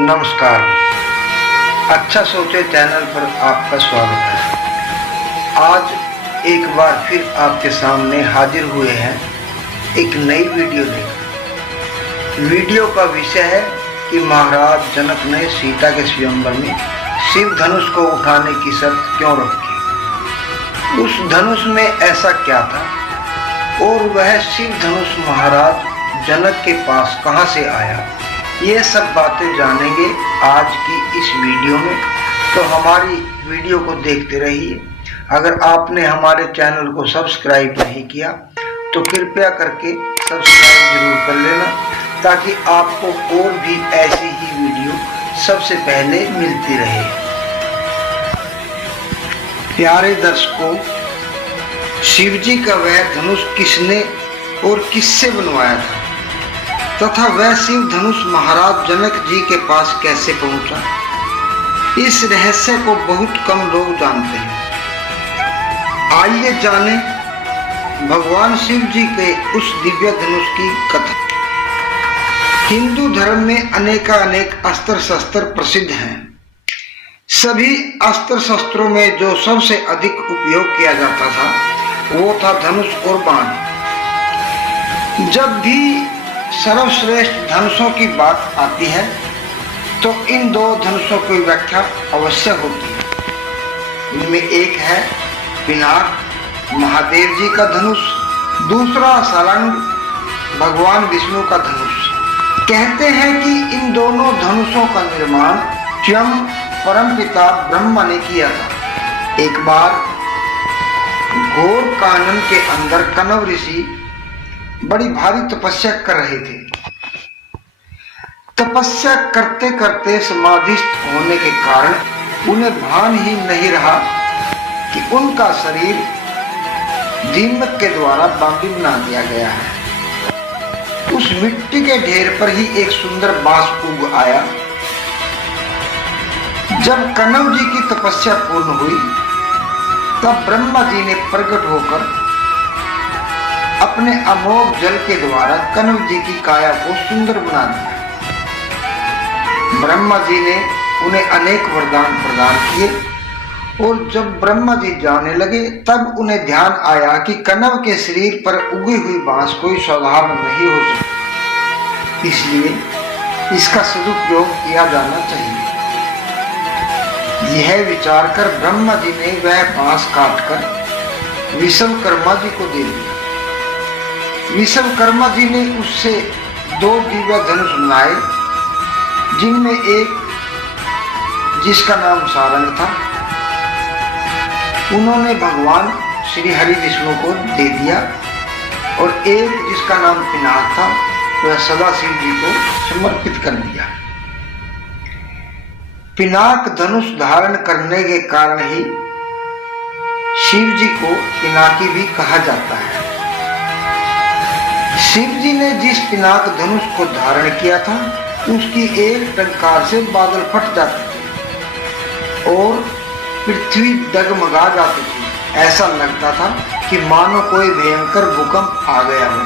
नमस्कार। अच्छा सोचे चैनल पर आपका स्वागत है। आज एक बार फिर आपके सामने हाजिर हुए हैं एक नई वीडियो लेकर। वीडियो का विषय है कि महाराज जनक ने सीता के स्वयंवर में शिव धनुष को उठाने की शर्त क्यों रखी, उस धनुष में ऐसा क्या था और वह शिव धनुष महाराज जनक के पास कहां से आया, ये सब बातें जानेंगे आज की इस वीडियो में। तो हमारी वीडियो को देखते रहिए। अगर आपने हमारे चैनल को सब्सक्राइब नहीं किया तो कृपया करके सब्सक्राइब जरूर कर लेना, ताकि आपको और भी ऐसी ही वीडियो सबसे पहले मिलती रहे। प्यारे दर्शकों, शिवजी का वह धनुष किसने और किससे बनवाया था तथा वह शिव धनुष महाराज जनक जी के पास कैसे पहुंचा, इस रहस्य को बहुत कम लोग जानते हैं। आइए जाने भगवान शिव जी के उस दिव्य धनुष की कथा। हिंदू धर्म में अनेक अस्त्र शस्त्र प्रसिद्ध हैं। सभी अस्त्र शस्त्रों में जो सबसे अधिक उपयोग किया जाता था वो था धनुष और बाण। जब भी सर्वश्रेष्ठ धनुषों की बात आती है तो इन दो धनुषों की व्याख्या अवश्य होती है। इनमें एक है पिनाक महादेव जी का धनुष, दूसरा सारंग भगवान विष्णु का धनुष। कहते हैं कि इन दोनों धनुषों का निर्माण स्वयं परमपिता ब्रह्मा ने किया था। एक बार घोर कानन के अंदर कण्व ऋषि बड़ी भारी तपस्या कर रहे थे। तपस्या करते करते समाधिस्थ होने के कारण उन्हें भान ही नहीं रहा कि उनका शरीर दीमक के द्वारा बांधी बना दिया गया है। उस मिट्टी के ढेर पर ही एक सुंदर बांस उग आया। जब कण्व जी की तपस्या पूर्ण हुई तब ब्रह्मा जी ने प्रकट होकर अपने अमोघ जल के द्वारा कण्व जी की काया को सुंदर बना दिया। ब्रह्मा जी ने उन्हें अनेक वरदान प्रदान किए और जब ब्रह्मा जी जाने लगे तब उन्हें ध्यान आया कि कण्व के शरीर पर उगी हुई बांस कोई साधारण नहीं हो सकती, इसलिए इसका सदुपयोग किया जाना चाहिए। यह विचार कर ब्रह्मा जी ने वह बांस काटकर विश्वकर्मा जी को दे दिया। विश्वकर्मा जी ने उससे दो दिव्य धनुष बनाए, जिनमें एक जिसका नाम सारंग था उन्होंने भगवान श्री हरि विष्णु को दे दिया और एक जिसका नाम पिनाक था वह सदाशिव जी को समर्पित कर दिया। पिनाक धनुष धारण करने के कारण ही शिव जी को पिनाकी भी कहा जाता है। शिव जी ने जिस पिनाक धनुष को धारण किया था उसकी एक टंकार से बादल फट जाते थे और पृथ्वी डगमगा जाती थी। ऐसा लगता था कि मानो कोई भयंकर भूकंप आ गया हो।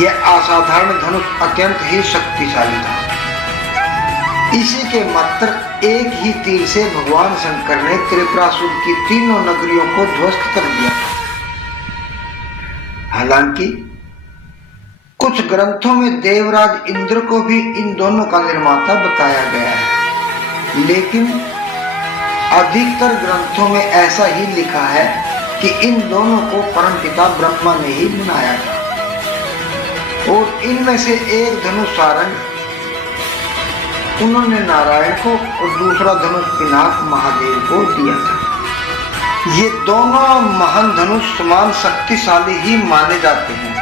यह असाधारण धनुष अत्यंत ही शक्तिशाली था। इसी के मात्र एक ही तीर से भगवान शंकर ने त्रिपुरासुर की तीनों नगरियों को ध्वस्त कर दिया। हालांकि कुछ ग्रंथों में देवराज इंद्र को भी इन दोनों का निर्माता बताया गया है, लेकिन अधिकतर ग्रंथों में ऐसा ही लिखा है कि इन दोनों को परमपिता ब्रह्मा ने ही बनाया था और इनमें से एक धनुष सारंग उन्होंने नारायण को और दूसरा धनुष पिनाक महादेव को दिया था। ये दोनों महान धनुष समान शक्तिशाली ही माने जाते हैं।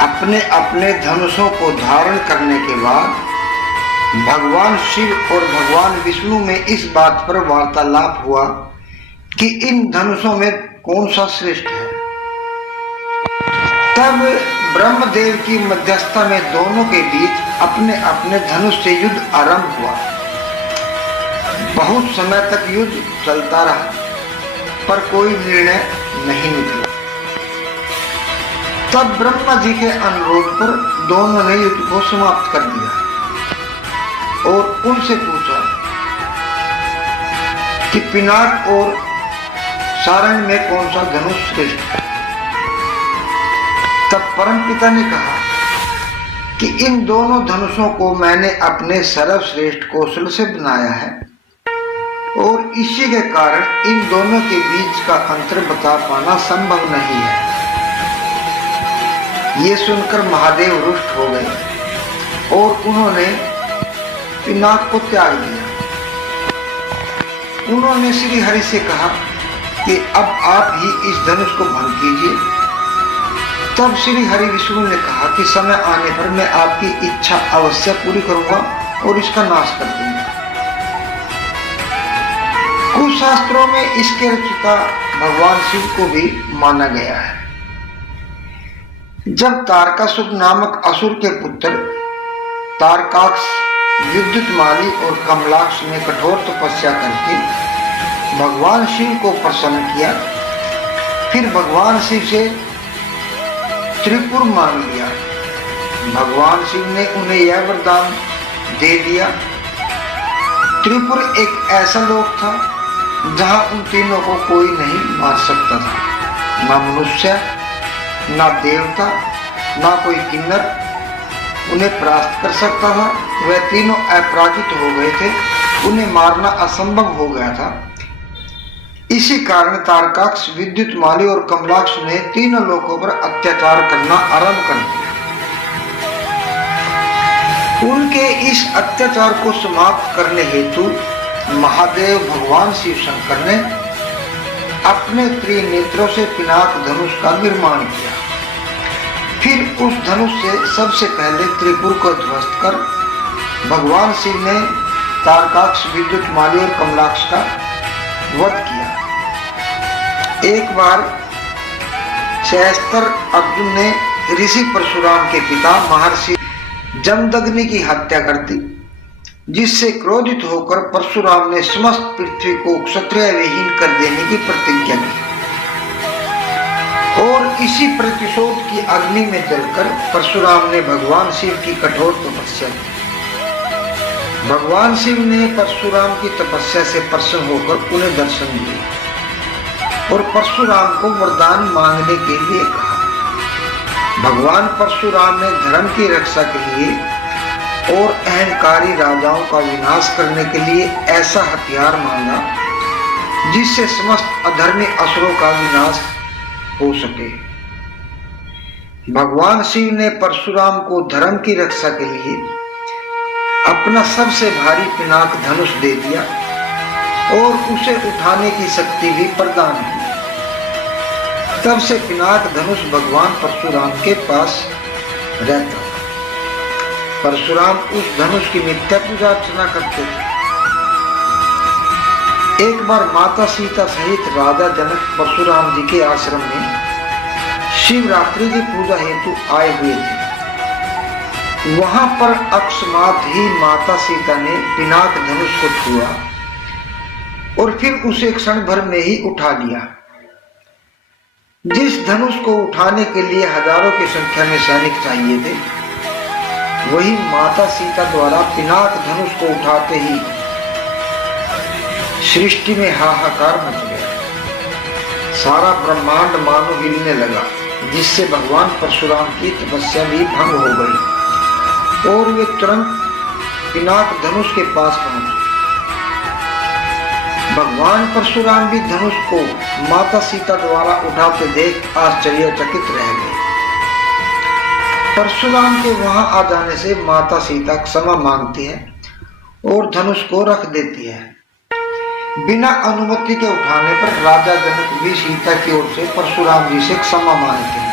अपने अपने धनुषों को धारण करने के बाद भगवान शिव और भगवान विष्णु में इस बात पर वार्तालाप हुआ कि इन धनुषों में कौन सा श्रेष्ठ है। तब ब्रह्मदेव की मध्यस्थता में दोनों के बीच अपने अपने धनुष से युद्ध आरंभ हुआ। बहुत समय तक युद्ध चलता रहा पर कोई निर्णय नहीं निकला। तब ब्रह्मा जी के अनुरोध पर दोनों ने युद्ध को समाप्त कर दिया और उनसे पूछा कि पिनाक और सारंग में कौन सा धनुष श्रेष्ठ है। तब परमपिता ने कहा कि इन दोनों धनुषों को मैंने अपने सर्वश्रेष्ठ कौशल से बनाया है और इसी के कारण इन दोनों के बीच का अंतर बता पाना संभव नहीं है। ये सुनकर महादेव रुष्ट हो गए और उन्होंने पिनाक को त्याग दिया। उन्होंने श्री हरि से कहा कि अब आप ही इस धनुष को भंग कीजिए। तब श्री हरि विष्णु ने कहा कि समय आने पर मैं आपकी इच्छा अवश्य पूरी करूंगा और इसका नाश कर दूंगा। कुछ शास्त्रों में इसके रचयिता भगवान शिव को भी माना गया है। जब तारकासुर नामक असुर के पुत्र तारकाक्ष विद्युतमाली और कमलाक्ष ने कठोर तपस्या करके भगवान शिव को प्रसन्न किया, फिर भगवान शिव से त्रिपुर मांग लिया। भगवान शिव ने उन्हें यह वरदान दे दिया। त्रिपुर एक ऐसा लोक था जहां उन तीनों को कोई नहीं मार सकता था, ना मनुष्य, ना देवता, ना कोई किन्नर उन्हें परास्त कर सकता था। वह तीनों अपराजित हो गए थे, उन्हें मारना असंभव हो गया था। इसी कारण तारकाक्ष, विद्युतमाली और कमलाक्ष ने तीनों लोगों पर अत्याचार करना आरंभ कर दिया। उनके इस अत्याचार को समाप्त करने हेतु महादेव भगवान शिव शंकर ने अपने त्रिनेत्रों से पिनाक धनुष का निर्माण किया। फिर उस धनुष से सबसे पहले त्रिपुर को ध्वस्त कर भगवान शिव ने तारकाक्ष, विद्युतमाली और कमलाक्ष का वध किया। एक बार सहस्त्र अर्जुन ने ऋषि परशुराम के पिता महर्षि जमदग्नि की हत्या कर दी, जिससे क्रोधित होकर परशुराम ने समस्त पृथ्वी को क्षत्रिय विहीन कर देने की प्रतिज्ञा की और इसी प्रतिशोध की अग्नि में जलकर परशुराम ने भगवान शिव की कठोर तपस्या की। भगवान शिव ने परशुराम की तपस्या से प्रसन्न होकर उन्हें दर्शन दिए और परशुराम को वरदान मांगने के लिए कहा। भगवान परशुराम ने धर्म की रक्षा के लिए और अहंकारी राजाओं का विनाश करने के लिए ऐसा हथियार मांगा जिससे समस्त अधर्मी असुरों का विनाश हो सके। भगवान शिव ने परशुराम को धर्म की रक्षा के लिए अपना सबसे भारी पिनाक धनुष दे दिया और उसे उठाने की शक्ति भी प्रदान की। तब से पिनाक धनुष भगवान परशुराम के पास रहता। परशुराम उस धनुष की नित्य पूजा अर्चना करते थे। एक बार माता सीता सहित राजा जनक परशुराम जी के आश्रम में शिवरात्रि की पूजा हेतु आए हुए थे। वहां पर अकस्मात ही माता सीता ने पिनाक धनुष को छुआ और फिर उसे क्षण भर में ही उठा लिया। जिस धनुष को उठाने के लिए हजारों की संख्या में सैनिक चाहिए थे, वही माता सीता द्वारा पिनाक धनुष को उठाते ही सृष्टि में हाहाकार मच गया। सारा ब्रह्मांड मानो हिलने लगा, जिससे भगवान परशुराम की तपस्या भी भंग हो गई और वे तुरंत पिनाक धनुष के पास पहुंचे। भगवान परशुराम भी धनुष को माता सीता द्वारा उठाते देख आश्चर्यचकित रह गए। परशुराम के वहां आ जाने से माता सीता क्षमा मांगती है और धनुष को रख देती है। बिना अनुमति के उठाने पर राजा जनक भी सीता की ओर से परशुराम जी से क्षमा मांगते हैं।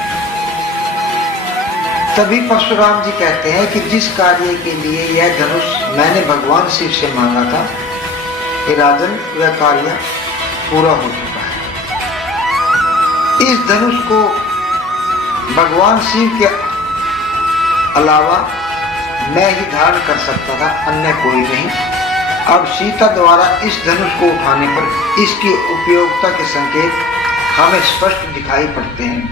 तभी परशुराम जी कहते हैं कि जिस कार्य के लिए यह धनुष मैंने भगवान शिव से मांगा था, हे राजन, वह कार्य पूरा हो चुका है। इस धनुष को भगवान शिव के अलावा मैं ही धारण कर सकता था, अन्य कोई नहीं। अब सीता द्वारा इस धनुष को उठाने पर इसकी उपयोगिता के संकेत हमें स्पष्ट दिखाई पड़ते हैं।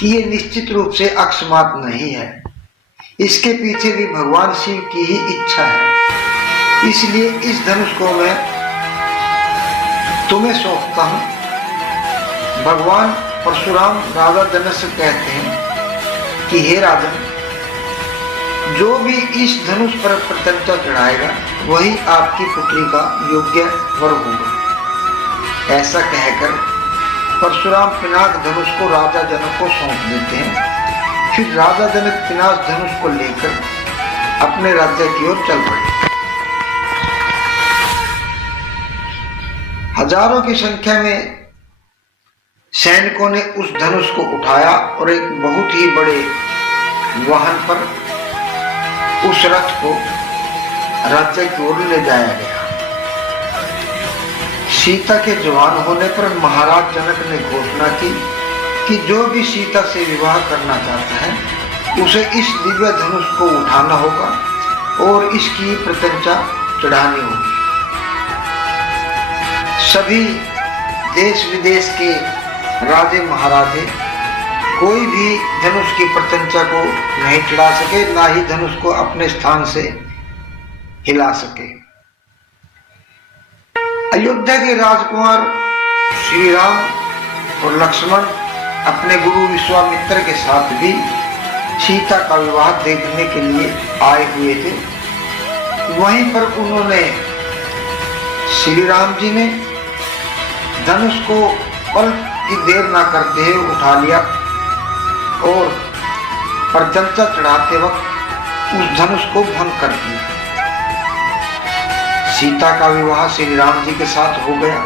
कि ये निश्चित रूप से अकस्मात नहीं है, इसके पीछे भी भगवान शिव की ही इच्छा है। इसलिए इस धनुष को मैं तुम्हें सौंपता हूं। भगवान परशुराम राजा जनक से कहते हैं कि हे राजन, जो भी इस धनुष पर प्रत्यंचा चढ़ाएगा वही आपकी पुत्री का योग्य वर होगा। ऐसा कहकर परशुराम पिनाक धनुष को राजा जनक को सौंप देते हैं। फिर राजा जनक पिनाक धनुष को लेकर अपने राज्य की ओर चल पड़े। हजारों की संख्या में सैनिकों ने उस धनुष को उठाया और एक बहुत ही बड़े वाहन पर उस रथ को राज्य की ओर ले जाया गया। सीता के जवान होने पर महाराज जनक ने घोषणा की कि जो भी सीता से विवाह करना चाहता है उसे इस दिव्य धनुष को उठाना होगा और इसकी प्रत्यंचा चढ़ानी होगी। सभी देश विदेश के राजे महाराजे कोई भी धनुष की प्रत्यंचा को नहीं चढ़ा सके, ना ही धनुष को अपने स्थान से हिला सके। अयोध्या के राजकुमार श्री राम और लक्ष्मण अपने गुरु विश्वामित्र के साथ भी सीता का विवाह देखने के लिए आए हुए थे। वहीं पर उन्होंने श्री राम जी ने धनुष को पल की देर ना करते हुए उठा लिया और प्रत्यंचा चढ़ाते वक्त उस धनुष को भंग कर दिया। सीता का विवाह श्री राम जी के साथ हो गया।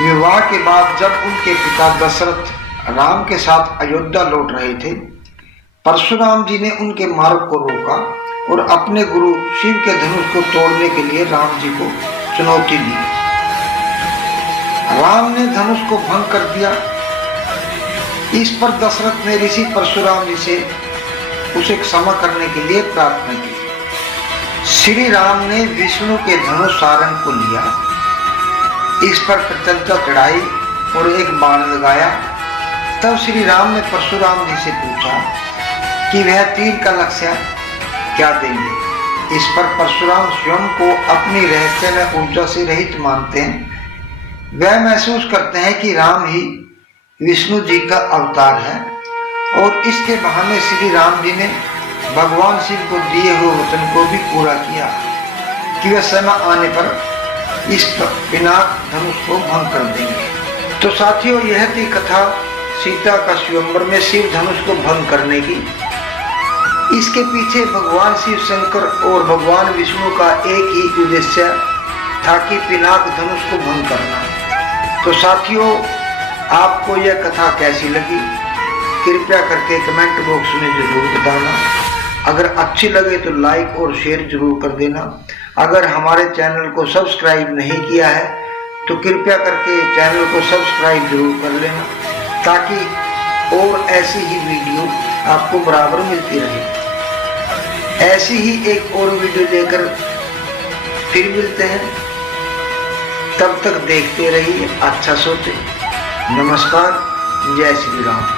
विवाह के बाद जब उनके पिता दशरथ राम के साथ अयोध्या लौट रहे थे, परशुराम जी ने उनके मार्ग को रोका और अपने गुरु शिव के धनुष को तोड़ने के लिए राम जी को चुनौती दी। राम ने धनुष को भंग कर दिया। इस पर दशरथ ने ऋषि परशुराम जी से उसे क्षमा करने के लिए प्रार्थना की। श्री राम ने विष्णु के धनुष सारंग को लिया, इस पर प्रत्यंचा चढ़ाई और एक बाण लगाया। तब श्री राम ने परशुराम जी से पूछा कि वह तीर का लक्ष्य क्या देंगे। इस पर परशुराम स्वयं को अपनी रहस्यमय ऊर्जा से रहित मानते हैं। वह महसूस करते हैं कि राम ही विष्णु जी का अवतार है और इसके बहाने श्री राम जी ने भगवान शिव को दिए हुए वचन को भी पूरा किया कि वह समय आने पर इस पिनाक धनुष को भंग कर देंगे। तो साथियों, यह थी कथा सीता का स्वयंवर में शिव धनुष को भंग करने की। इसके पीछे भगवान शिव शंकर और भगवान विष्णु का एक ही उद्देश्य था कि पिनाक धनुष को भंग करना। तो साथियों, आपको यह कथा कैसी लगी कृपया करके कमेंट बॉक्स में जरूर बताना। अगर अच्छी लगे तो लाइक और शेयर जरूर कर देना। अगर हमारे चैनल को सब्सक्राइब नहीं किया है तो कृपया करके चैनल को सब्सक्राइब जरूर कर लेना, ताकि और ऐसी ही वीडियो आपको बराबर मिलती रहे। ऐसी ही एक और वीडियो लेकर फिर मिलते हैं। तब तक देखते रहिए अच्छा सोचे। नमस्कार, जय श्री राम।